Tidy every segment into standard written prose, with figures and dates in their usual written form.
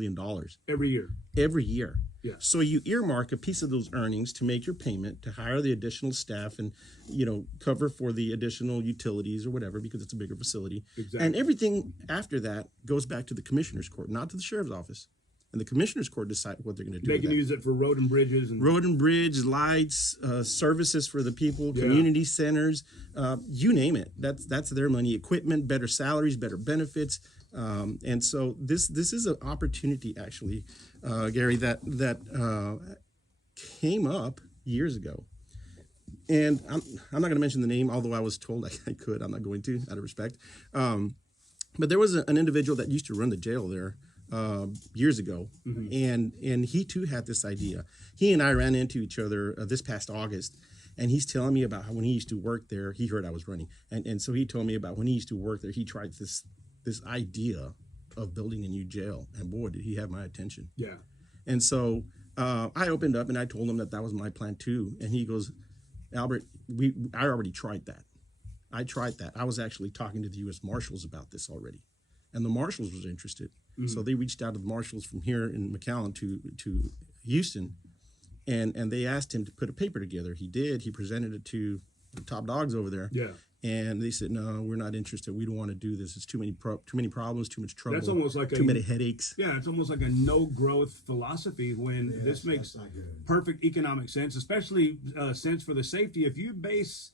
$1 million every year. every year. Yeah. So you earmark a piece of those earnings to make your payment, to hire the additional staff and, cover for the additional utilities or whatever, because it's a bigger facility. Exactly. And everything after that goes back to the commissioner's court, not to the sheriff's office. And the commissioner's court decide what they're going to do. They with can that. use it for road and bridges and Road and bridge, lights, services for the people, community centers, you name it. That's their money. Equipment, better salaries, better benefits, and so this is an opportunity, actually, Gary, that came up years ago. And I'm not going to mention the name, although I was told I could. I'm not going to, out of respect. But there was an individual that used to run the jail there years ago, and he too had this idea. He and I ran into each other this past August, and he's telling me about how when he used to work there, he heard I was running, and so he told me about when he used to work there, he tried this idea of building a new jail, and boy, did he have my attention. yeah. And so I opened up and I told him that was my plan too, and he goes, Albert, I already tried that. I tried that. I was actually talking to the U.S. Marshals about this already, and the Marshals was interested. So they reached out to the Marshals from here in McAllen to Houston, and they asked him to put a paper together. He did. He presented it to the top dogs over there. Yeah. And they said, no, we're not interested. We don't want to do this. It's too many problems, too much trouble. That's almost like too many headaches. Yeah, it's almost like a no growth philosophy when this makes perfect economic sense, especially sense for the safety. If you base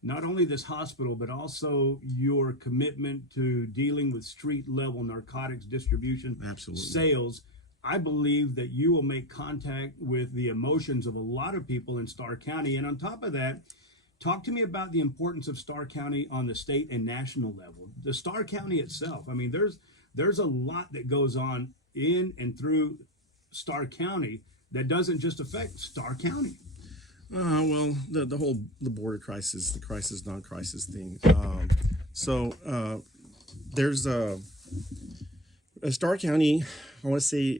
not only this hospital, but also your commitment to dealing with street level narcotics distribution, Absolutely. sales, I believe that you will make contact with the emotions of a lot of people in Starr County. And on top of that, talk to me about the importance of Starr County on the state and national level. The Starr County itself, I mean, there's a lot that goes on in and through Starr County that doesn't just affect Starr County. Well, the border crisis, the crisis non-crisis thing. There's Starr County. I want to say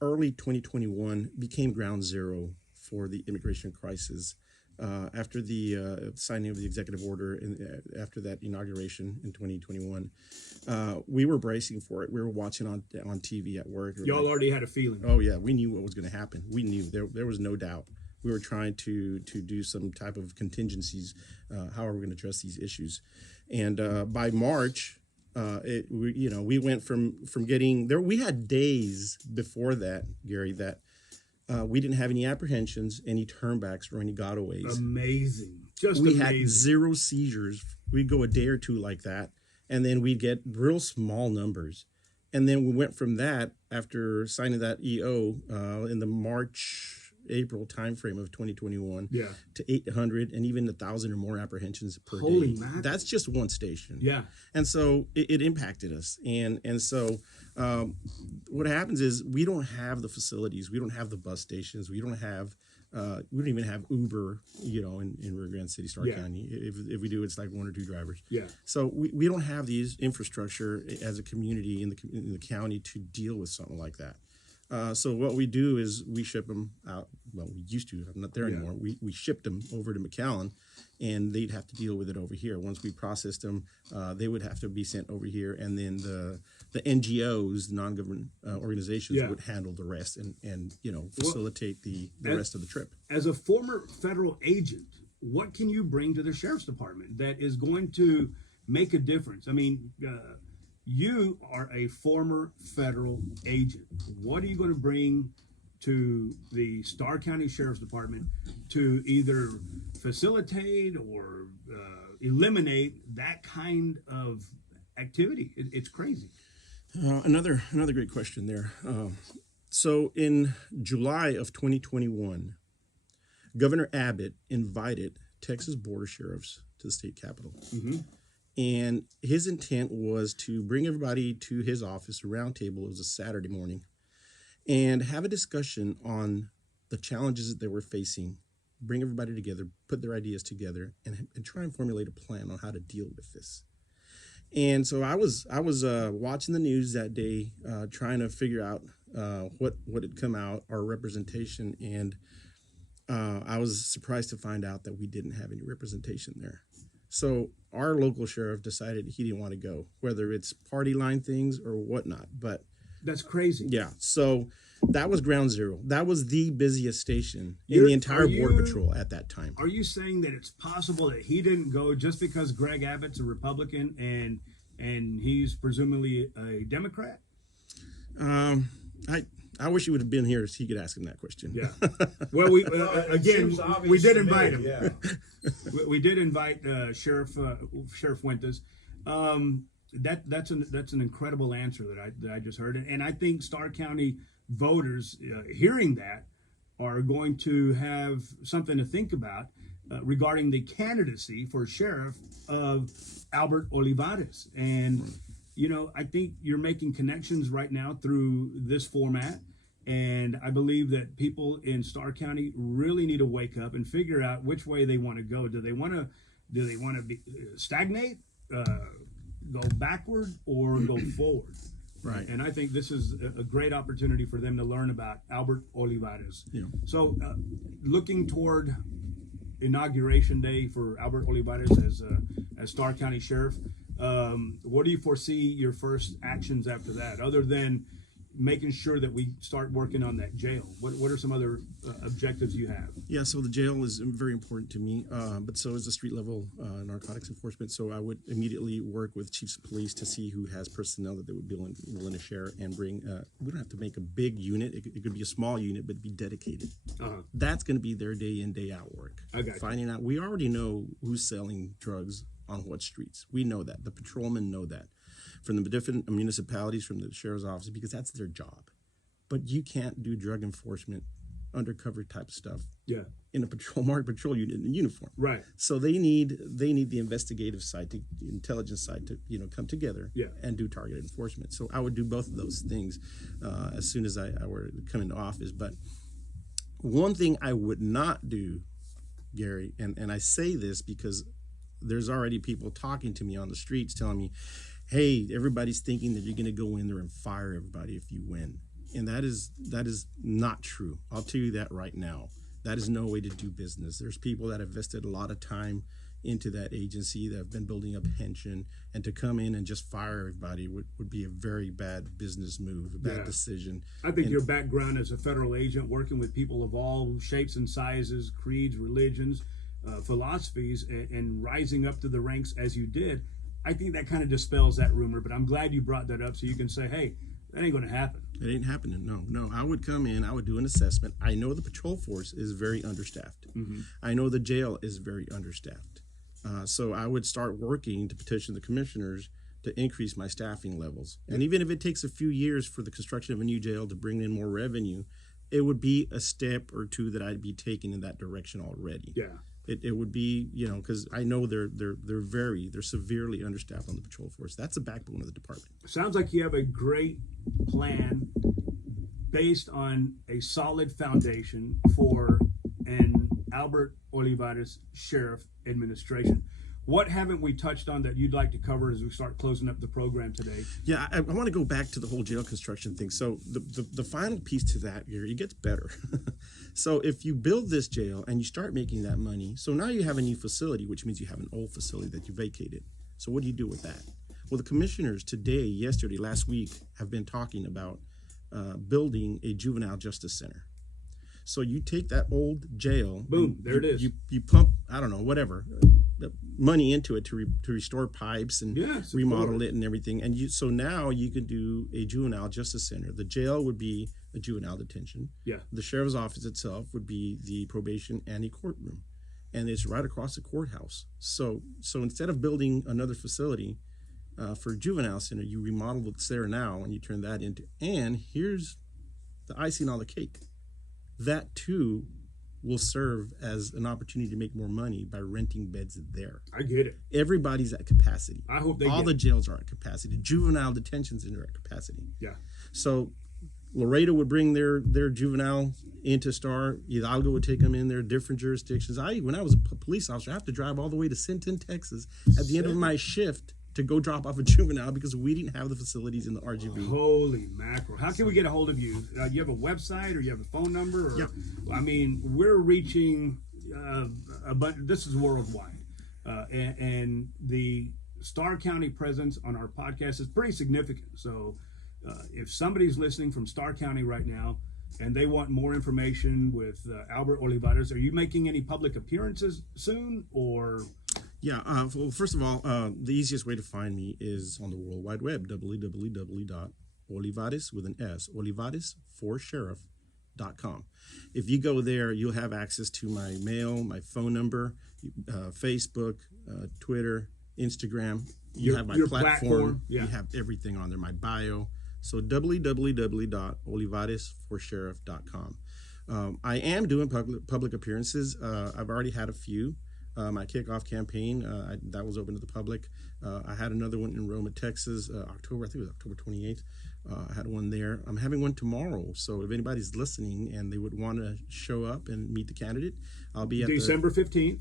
early 2021 became ground zero for the immigration crisis. After the signing of the executive order and after that inauguration in 2021, we were bracing for it. We were watching on TV at work. Y'all already had a feeling. Oh yeah, we knew what was going to happen. We knew there was no doubt. We were trying to do some type of contingencies. How are we going to address these issues? And by March, we went from getting there. We had days before that, Gary, that we didn't have any apprehensions, any turnbacks, or any gotaways. Amazing. We had zero seizures. We'd go a day or two like that, and then we'd get real small numbers. And then we went from that, after signing that EO in the March-April timeframe of 2021, to 800 and even 1,000 or more apprehensions per Holy day. mackerel. That's just one station. Yeah. And so it impacted us. And so what happens is we don't have the facilities. We don't have the bus stations. We don't even have Uber, in Rio Grande City, Starr County. If we do, it's like one or two drivers. Yeah. So we don't have these infrastructure as a community in the county to deal with something like that. So what we do is we ship them out. Well, we used to. I'm not there anymore. We shipped them over to McAllen, and they'd have to deal with it over here. Once we processed them, they would have to be sent over here, and then the NGOs, the non-government organizations, would handle the rest and facilitate the rest of the trip. As a former federal agent, what can you bring to the sheriff's department that is going to make a difference? I mean, you are a former federal agent. What are you going to bring to the Starr County Sheriff's Department to either facilitate or eliminate that kind of activity? It's crazy. Another great question there. So in July of 2021, Governor Abbott invited Texas border sheriffs to the state capitol. Mm-hmm. And his intent was to bring everybody to his office, a round table. It was a Saturday morning, and have a discussion on the challenges that they were facing, bring everybody together, put their ideas together, and try and formulate a plan on how to deal with this. And so I was watching the news that day, trying to figure out what had come out, our representation, and I was surprised to find out that we didn't have any representation there. So our local sheriff decided he didn't want to go, whether it's party line things or whatnot. But That's crazy. Yeah. So that was ground zero. That was the busiest station in You're- the entire are Border you- Patrol at that time. Are you saying that it's possible that he didn't go just because Greg Abbott's a Republican and he's presumably a Democrat? I wish he would have been here so he could ask him that question. Yeah. Well, we again seems obvious we did to me, invite him. Yeah. We did invite Sheriff Fuentes. That's an incredible answer that I just heard, and I think Starr County voters hearing that are going to have something to think about regarding the candidacy for sheriff of Albert Olivares. And I think you're making connections right now through this format. And I believe that people in Starr County really need to wake up and figure out which way they want to go. Do they want to be stagnate, go backward, or go forward? Right. And I think this is a great opportunity for them to learn about Albert Olivares. Yeah. So, looking toward inauguration day for Albert Olivares as Starr County Sheriff, what do you foresee your first actions after that, other than making sure that we start working on that jail? What are some other objectives you have? Yeah, so the jail is very important to me, but so is the street level narcotics enforcement. So I would immediately work with chiefs of police to see who has personnel that they would be willing to share and bring. We don't have to make a big unit. It could be a small unit, but be dedicated. That's going to be their day in, day out work. I got you. Finding out. We already know who's selling drugs on what streets. We know that. The patrolmen know that. From the different municipalities, from the sheriff's office, because that's their job. But you can't do drug enforcement, undercover type stuff Yeah. in a marked patrol unit in uniform. Right. So they need the investigative side, the intelligence side to come together Yeah. and do targeted enforcement. So I would do both of those things as soon as I were to come into office. But one thing I would not do, Gary, and I say this because there's already people talking to me on the streets telling me, hey, everybody's thinking that you're going to go in there and fire everybody if you win. And that is not true. I'll tell you that right now. That is no way to do business. There's people that have invested a lot of time into that agency that have been building up pension, and to come in and just fire everybody would be a very bad business move, a bad decision. I think your background as a federal agent, working with people of all shapes and sizes, creeds, religions, philosophies, and rising up to the ranks as you did, I think that kind of dispels that rumor. But I'm glad you brought that up so you can say, hey, that ain't going to happen. It ain't happening. No. I would come in, I would do an assessment. I know the patrol force is very understaffed. I know the jail is very understaffed. So I would start working to petition the commissioners to increase my staffing levels. And even if it takes a few years for the construction of a new jail to bring in more revenue, it would be a step or two that I'd be taking in that direction already. Yeah. It would be, because I know they're severely understaffed on the patrol force. That's the backbone of the department. Sounds like you have a great plan based on a solid foundation for an Albert Olivares Sheriff administration. What haven't we touched on that you'd like to cover as we start closing up the program today? Yeah, I want to go back to the whole jail construction thing. So the final piece to that, Gary, it gets better. So if you build this jail and you start making that money, so now you have a new facility, which means you have an old facility that you vacated. So what do you do with that? Well, the commissioners today, yesterday, last week have been talking about building a juvenile justice center. So you take that old jail, Boom, there it is. You pump, I don't know, whatever, money into it to restore pipes and Yes, of remodel course. it and everything. And so now you could do a juvenile justice center. The jail would be a juvenile detention. Yeah. The sheriff's office itself would be the probation and a courtroom, and it's right across the courthouse. So instead of building another facility for a juvenile center, you remodel what's there now and you turn that into. And here's the icing on the cake. That too will serve as an opportunity to make more money by renting beds there. I get it. Everybody's at capacity. I hope they all get the it. jails are at capacity. Juvenile detention centers are at capacity. Yeah. So Laredo would bring their juvenile into Starr. Hidalgo would take them in their different jurisdictions. When I was a police officer, I have to drive all the way to Sinton, Texas at the end of my shift to go drop off a juvenile because we didn't have the facilities in the RGV. Holy mackerel. How can we get a hold of you? You have a website or you have a phone number? Or, Yeah. I mean, we're reaching a bunch. This is worldwide. And the Starr County presence on our podcast is pretty significant. So if somebody's listening from Starr County right now and they want more information with Albert Olivares, are you making any public appearances soon, or? Yeah, well, first of all, the easiest way to find me is on the World Wide Web, www.olivares, with an S, olivaresforsheriff.com. If you go there, you'll have access to my mail, my phone number, Facebook, Twitter, Instagram. You have my platform. Yeah. You have everything on there, my bio. So www.olivaresforsheriff.com. I am doing public appearances. I've already had a few. My kickoff campaign, that was open to the public. I had another one in Roma, Texas, October, I think it was October 28th. I had one there. I'm having one tomorrow. So if anybody's listening and they would want to show up and meet the candidate, I'll be at December 15th.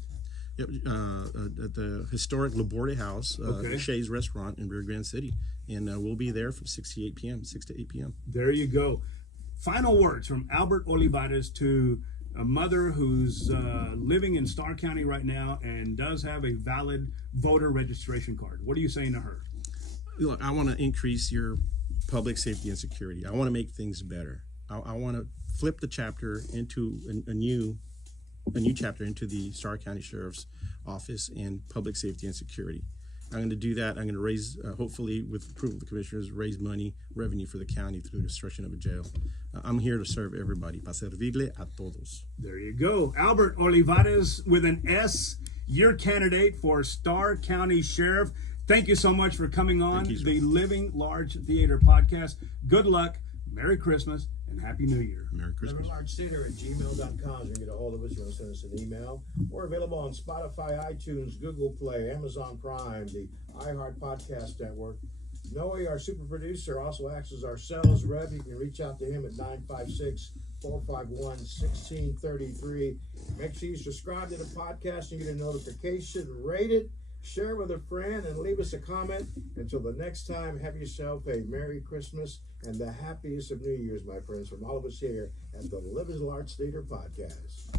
At the historic Laborde House, Shays Restaurant in Rio Grande City. And we'll be there from 6 to 8 p.m. There you go. Final words from Albert Olivares to a mother who's living in Starr County right now and does have a valid voter registration card. What are you saying to her? Look, I want to increase your public safety and security. I want to make things better. I want to flip the chapter into a new chapter into the Starr County Sheriff's Office and public safety and security. I'm going to do that. I'm going to raise, hopefully with approval of the commissioners, raise revenue for the county through the destruction of a jail. I'm here to serve everybody. Para servirle a todos. There you go. Albert Olivares with an S, your candidate for Starr County Sheriff. Thank you so much for coming on the Living Large Theater podcast. Good luck, Merry Christmas, and Happy New Year. Merry Christmas. LivingLargeTheater@gmail.com. You can get a hold of us. You want to send us an email. We're available on Spotify, iTunes, Google Play, Amazon Prime, the iHeart Podcast Network. Noe, our super producer, also acts as our sales rep. You can reach out to him at 956-451-1633. Make sure you subscribe to the podcast and get a notification. Rate it, share with a friend, and leave us a comment. Until the next time, have yourself a Merry Christmas and the happiest of New Year's, my friends, from all of us here at the Living Large Theater Podcast.